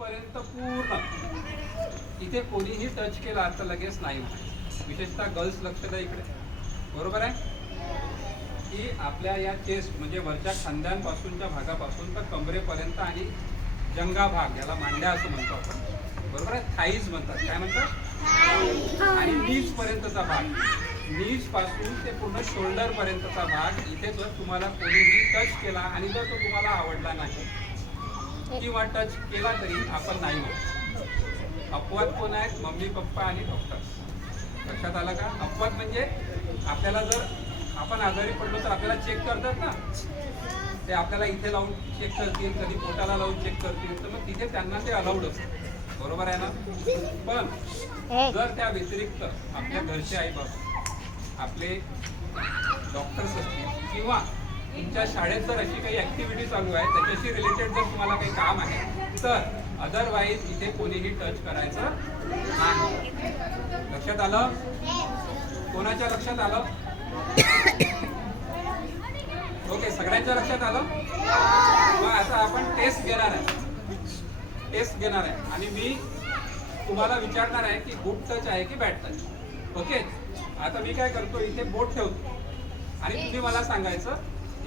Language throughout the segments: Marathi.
पर्यंत पूर्ण इथे कोणीही टच केला तर लगेच नाही म्हणायचं. विशेषतः गर्ल्स लक्ष द्या इकडे, बरोबर आहे की आपल्या या चेस्ट म्हणजे वरच्या खांद्यांपासूनच्या भागापासून तर कमरेपर्यंत आणि जंगा भाग, याला मांड्या असं म्हणतो आपण, बरोबर आहे, थाईज म्हणतात. काय म्हणतात? आणि नीज पर्यंतचा भाग, नीज पासून ते पूर्ण शोल्डर पर्यंतचा भाग, इथे जर तुम्हाला कोणीही टच केला आणि जर तो तुम्हाला आवडला नाही किंवा टच केला तरी आपण नाही म्हणतो. अपवाद कोण आहेत? मम्मी पप्पा आणि डॉक्टर. लक्षात आलं का? अपवाद म्हणजे आपल्याला जर आपण आजारी पडलो तर आपल्याला चेक करतात ना, ते आपल्याला इथे लावून चेक करतील, कधी पोटाला लावून चेक करतील, तर मग तिथे त्यांना ते अलाउड असतं, बरोबर आहे ना. पण जर त्या व्यतिरिक्त आपल्या घरचे आई बाबा, आपले डॉक्टर्स असतील किंवा तुमच्या शाळेत जर अशी काही ऍक्टिव्हिटी चालू आहे त्याच्याशी रिलेटेड जर तुम्हाला काही काम आहे तर अदरवाईज इथे कोणीही टच करायचं नाही. लक्षात आलं? कोणाच्या लक्षात आलं? ओके, सगळ्यांच्या लक्षात आलं? मग आता आपण टेस्ट घेणार आहे आणि मी तुम्हाला विचारणार आहे की गुड टच आहे की बॅड टच. ओके, आता मी काय करतो, इथे बोट ठेवतो आणि तुम्ही मला सांगायचं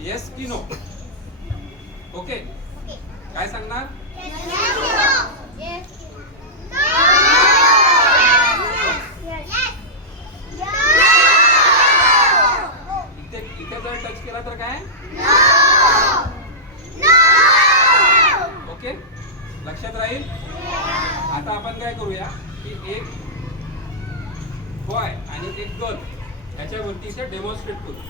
येस की नो. ओके, काय सांगणार? इथे जर टच केला तर काय? ओके, लक्षात राहील. आता आपण काय करूया की एक बॉय आणि एक गर्ल याच्यावरती इथे डेमॉन्स्ट्रेट करू.